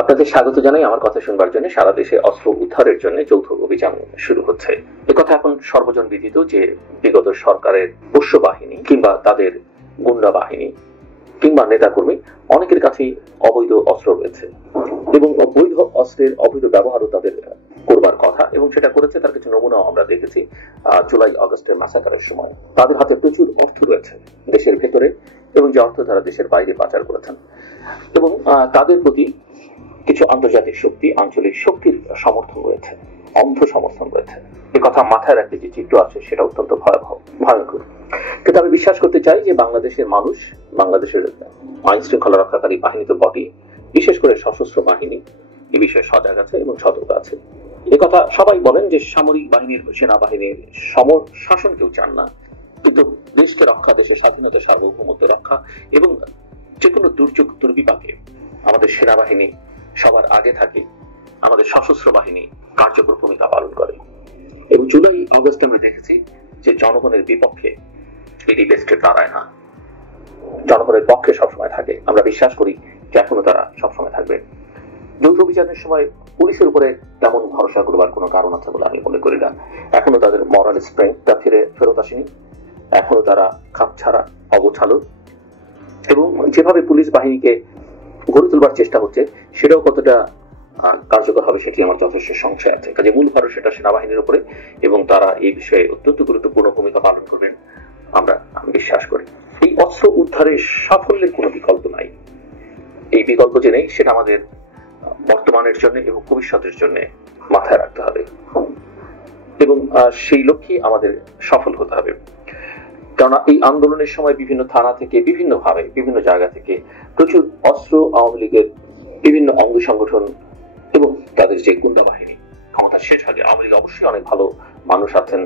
আপনাদের স্বাগত জানাই আমার কথা শুনবার জন্য। সারা দেশে অস্ত্র উদ্ধারের জন্য যৌথ অভিযান শুরু হচ্ছে। একথা এখন সর্বজন বিদিত যে বিগত সরকারের পোষ্য বাহিনী কিংবা তাদের গুন্ডা বাহিনী কিংবা নেতাকর্মী অনেকের কাছেই অবৈধ অস্ত্র রয়েছে এবং বৈধ অস্ত্রের অবৈধ ব্যবহারও তাদের করবার কথা, এবং সেটা করেছে। তার কিছু নমুনাও আমরা দেখেছি জুলাই আগস্টের মাসাকারের সময়। তাদের হাতে প্রচুর অর্থ রয়েছে দেশের ভেতরে, এবং যে অর্থ তারা দেশের বাইরে পাচার করেছেন, এবং তাদের প্রতি কিছু আন্তর্জাতিক শক্তি, আঞ্চলিক শক্তির সমর্থন রয়েছে, অন্ধ সমর্থন রয়েছে। এ কথা মাথায় রাখতে যে চিত্র আছে সেটা অত্যন্ত ভয়ঙ্কর। কিন্তু আমি বিশ্বাস করতে চাই যে বাংলাদেশের মানুষ, বাংলাদেশের আইন শৃঙ্খলা রক্ষাকারী বাহিনী তো বটেই, বিশেষ করে সশস্ত্র বাহিনী এই বিষয়ে সজাগ আছে এবং সতর্ক আছে। এ কথা সবাই বলেন যে সামরিক বাহিনীর, সেনাবাহিনীর শাসন কেউ চান না, কিন্তু দেশকে রক্ষা, দেশের স্বাধীনতা সার্বভৌমত্ব রক্ষা এবং যে কোনো দুর্যোগ দুর্বিপাকে আমাদের সেনাবাহিনী সবার আগে থাকে, আমাদের সশস্ত্র বাহিনী কার্যকর ভূমিকা পালন করে। এবং জুলাই আগস্টে আমরা দেখেছি যে জনগণের বিপক্ষে এটি বেস্টে দাঁড়ায় না, জনগণের পক্ষে সবসময় থাকে। আমরা বিশ্বাস করি যে এখনো তারা সবসময় থাকবে। যৌথ অভিযানের সময় পুলিশের উপরে তেমন ভরসা করবার কোনো কারণ আছে বলে আমি মনে করি না। এখনো তাদের মরাল স্ট্রেংথটা ফেরত আসেনি, এখনো তারা খাপছাড়া, অগোছালো, এবং যেভাবে পুলিশ বাহিনীকে গড়ে তোলবার চেষ্টা হচ্ছে সেটাও কতটা কার্যকর হবে সেটি আমার যথেষ্ট সংশয় আছে। কাজে মূল ভার সেটা সেনাবাহিনীর উপরে, এবং তারা এই বিষয়ে অত্যন্ত গুরুত্বপূর্ণ ভূমিকা পালন করবেন আমি বিশ্বাস করি। এই অস্ত্র উদ্ধারের সাফল্যের কোনো বিকল্প নাই। এই বিকল্প যে নেই সেটা আমাদের বর্তমানের জন্য এবং ভবিষ্যতের জন্য মাথায় রাখতে হবে, এবং সেই লক্ষ্যে আমাদের সফল হতে হবে। কেননা এই আন্দোলনের সময় বিভিন্ন থানা থেকে, বিভিন্নভাবে, বিভিন্ন জায়গা থেকে প্রচুর অস্ত্র আওয়ামী লীগের বিভিন্ন অঙ্গ সংগঠন এবং তাদের যে গুন্ডা বাহিনী, ক্ষমতা শেষ আগে আওয়ামী লীগ অবশ্যই অনেক ভালো মানুষ আছেন,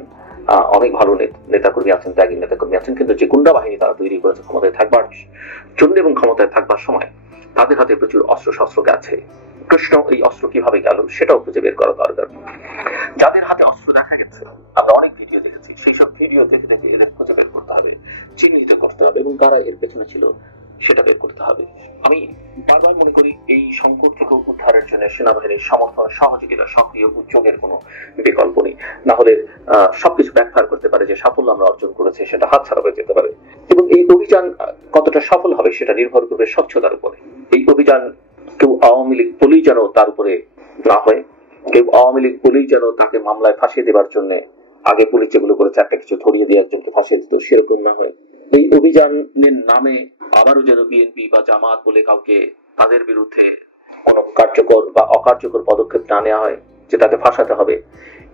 অনেক ভালো নেতাকর্মী আছেন, ত্যাগী নেতাকর্মী আছেন, কিন্তু যে গুন্ডা বাহিনী তারা তৈরি করেছে ক্ষমতায় থাকবার জন্য এবং ক্ষমতায় থাকবার সময় তাদের হাতে প্রচুর অস্ত্র শস্ত্র গেছে। প্রশ্ন, এই অস্ত্র কিভাবে গেল সেটাও খুঁজে বের করা দরকার। যাদের হাতে অস্ত্র দেখা গেছে, আমরা অনেক ভিডিও দেখেছি, সেই সব ভিডিও দেখে দেখে এদের খুঁজে বের করতে হবে, চিহ্নিত করতে হবে, এবং কারা এর পেছনে ছিল সেটা বের করতে হবে। আমি বারবার মনে করি এই সংকট থেকে উদ্ধারের জন্য সেনাবাহিনীর সমর্থন, সহযোগিতা, সক্রিয় উদ্যোগের কোনো বিকল্প নেই। না হলে সবকিছু ব্যাখ্যা করতে পারে যে সাফল্য আমরা অর্জন করেছি সেটা হাতছাড়া হয়ে যেতে পারে। এবং এই অভিযান কতটা সফল হবে সেটা নির্ভর করবে স্বচ্ছতার উপরে। এই অভিযান কেউ আওয়ামী লীগ বলেই যেন তার উপরে না হয়, কেউ আওয়ামী লীগ বলেই যেন তাকে মামলায় ফাঁসিয়ে দেবার জন্য আগে পুলিশ যেগুলো করেছে একটা কিছু ধরিয়ে দিয়ে একজনকে ফাঁসিয়ে দিত, সেরকম না হয়। এই অভিযানের নামে আবারও যেন বিএনপি বা জামাত বলে কাউকে তাদের বিরুদ্ধে কোনো কার্যকর বা অকার্যকর পদক্ষেপ না নেওয়া হয় যে তাকে ফাঁসাতে হবে,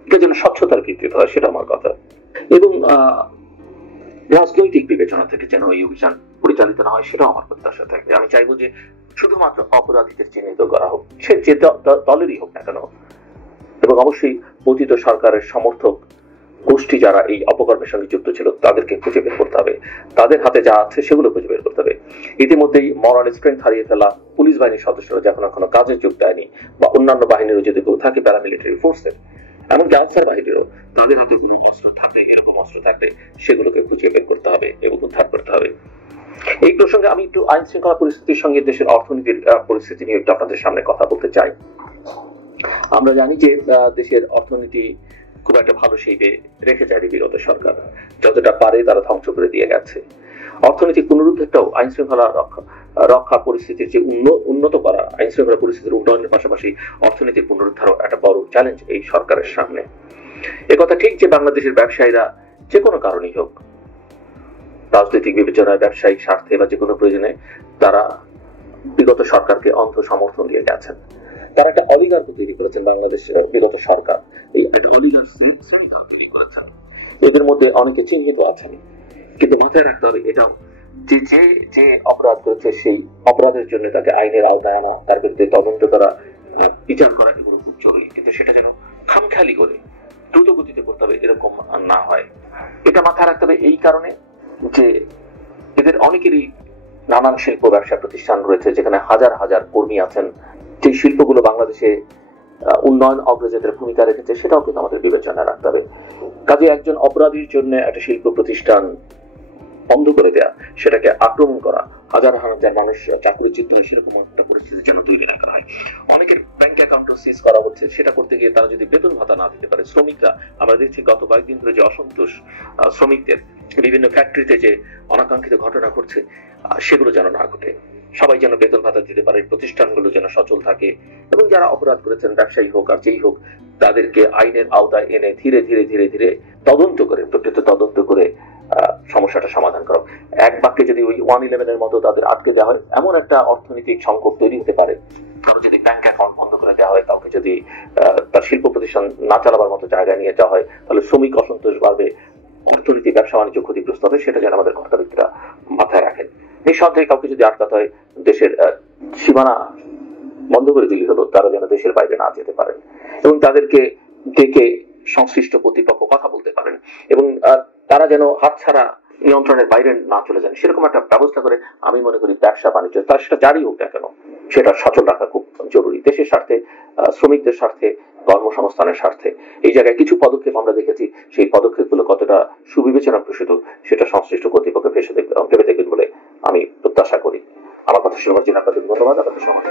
এটা যেন স্বচ্ছতার ভিত্তিতে হয়, সেটা আমার কথা। এবং রাজনৈতিক বিবেচনা থেকে যেন এই অভিযান পরিচালিত না হয় সেটাও আমার প্রত্যাশা থাকবে। আমি চাইবো যে শুধুমাত্র অপরাধীদের চিহ্নিত করা হোক, সে যে দলেরই হোক না কেন, এবং অবশ্যই পতিত সরকারের সমর্থক গোষ্ঠী যারা এই অপকর্মের সঙ্গে যুক্ত ছিল তাদেরকে খুঁজে বের করতে হবে, তাদের হাতে যা আছে সেগুলো খুঁজে বের করতে হবে। ইতিমধ্যেই মরাল স্ট্রেংথ হারিয়ে ফেলা পুলিশ বাহিনীর সদস্যরা যখন এখনো কাজে যোগ দেয়নি, বা অন্যান্য বাহিনীরও যদি কেউ থাকে, প্যারামিলিটারি ফোর্সের, এমনকি আনসার বাহিনীরও, তাদের হাতে কোনো অস্ত্র থাকলে, এরকম অস্ত্র থাকলে সেগুলোকে খুঁজে বের করতে হবে এবং উদ্ধার করতে হবে। এই প্রসঙ্গে আমি একটু আইন শৃঙ্খলা পরিস্থিতির সঙ্গে দেশের অর্থনীতির পরিস্থিতি নিয়ে একটু আপনাদের সামনে কথা বলতে চাই। আমরা জানি যে দেশের অর্থনীতি খুব একটা ভালো শেপে রেখে যায়নি বিগত সরকার, যতটা পারে তারা ধ্বংস করে দিয়ে গেছে। অর্থনৈতিক পুনরুদ্ধারটাও আইন শৃঙ্খলা রক্ষা পরিস্থিতির যে উন্নত করা, আইন শৃঙ্খলা পরিস্থিতির উন্নয়নের পাশাপাশি অর্থনৈতিক পুনরুদ্ধারও একটা বড় চ্যালেঞ্জ এই সরকারের সামনে। একথা ঠিক যে বাংলাদেশের ব্যবসায়ীরা যে কোনো কারণেই হোক, রাজনৈতিক বিবেচনায়, ব্যবসায়িক স্বার্থে বা যে কোনো প্রয়োজনে তারা বিগত সরকারকে অন্ধ সমর্থন দিয়ে গেছেন। তারা একটা অলিগার্ক তৈরি করেছেন বাংলাদেশের বিগত সরকার, এই অলিগার্ক শ্রেণীকে তৈরি করেছেন। এদের মধ্যে অনেকে চিহ্নিত আছেন, কিন্তু মাথায় রাখতে হবে এটাও যে যে অপরাধ করেছে সেই অপরাধের জন্য তাকে আইনের আওতায় আনা, তার বিরুদ্ধে তদন্ত করা, বিচার করা এগুলো খুব জরুরি, কিন্তু সেটা যেন খামখেয়ালি করে দ্রুত গতিতে করতে হবে এরকম না হয়। এটা মাথায় রাখতে হবে এই কারণে যে এদের অনেকেরই নানান শিল্প ব্যবসা প্রতিষ্ঠান রয়েছে যেখানে হাজার হাজার কর্মী আছেন, যে শিল্পগুলো বাংলাদেশে উন্নয়ন অগ্রযাত্রার ভূমিকা রেখেছে সেটাও কিন্তু আমাদের বিবেচনায় রাখতে হবে। কাজে একজন অপরাধীর জন্য একটা শিল্প প্রতিষ্ঠান বন্ধ করে দেয়া, সেটাকে আক্রমণ করা, হাজার হাজার মানুষ চাকরিচ্যুত হয়, সেরকম একটা পরিস্থিতি যেন তৈরি না করা হয়। অনেকের ব্যাংক অ্যাকাউন্টও সিজ করা হচ্ছে। সেটা করতে গিয়ে তারা যদি বেতন ভাতা না দিতে পারে, শ্রমিকরা, আমরা দেখছি গত কয়েকদিন ধরে যে অসন্তোষ শ্রমিকদের, বিভিন্ন ফ্যাক্টরিতে যে অনাকাঙ্ক্ষিত ঘটনা ঘটছে, সেগুলো যেন না ঘটে। সবাই যেন বেতন ভাতা দিতে পারে, প্রতিষ্ঠানগুলো যেন সচল থাকে, এবং যারা অপরাধ করেছেন, ব্যবসায়ী হোক আর যেই হোক, তাদেরকে আইনের আওতায় এনে ধীরে ধীরে ধীরে ধীরে তদন্ত করে, প্রকৃত তদন্ত করে সমস্যাটা সমাধান করা। এক বাক্যে যদি ওই 111 এর মতো তাদের আটকে দেওয়া হয়, এমন একটা অর্থনৈতিক সংকট তৈরি হতে পারে। কারো যদি ব্যাংক অ্যাকাউন্ট বন্ধ করে দেওয়া হয়, কাউকে যদি তার শিল্প প্রতিষ্ঠান না চালাবার মতো জায়গায় নিয়ে যাওয়া হয়, তাহলে শ্রমিক অসন্তোষ বাড়বে, অর্থনীতি, ব্যবসা বাণিজ্য ক্ষতিগ্রস্ত হবে। সেটা যেন আমাদের কর্তা ব্যক্তিরা মাথায় রাখেন। নিঃসন্দেহে কাউকে যদি আটকাতে হয়, দেশের সীমানা বন্ধ করে দিলে হলো, তারা যেন দেশের বাইরে না যেতে পারেন এবং তাদেরকে ডেকে সংশ্লিষ্ট কর্তৃপক্ষ কথা বলতে পারেন, এবং তারা যেন হাতছাড়া নিয়ন্ত্রণের বাইরে না চলে যান, সেরকম একটা ব্যবস্থা করে আমি মনে করি ব্যবসা বাণিজ্য, তার সেটা জারি হোক না কেন, সেটা সচল রাখা খুব জরুরি। দেশের স্বার্থে, শ্রমিকদের স্বার্থে, কর্মসংস্থানের স্বার্থে এই জায়গায় কিছু পদক্ষেপ আমরা দেখেছি। সেই পদক্ষেপগুলো কতটা সুবিবেচনা প্রসূত, সেটা সংশ্লিষ্ট কর্তৃপক্ষ ভেবে দেখবেন বলে আমি প্রত্যাশা করি। আমার কথা শোনার জন্য আপনাদের ধন্যবাদ। আপনাদের সমাজ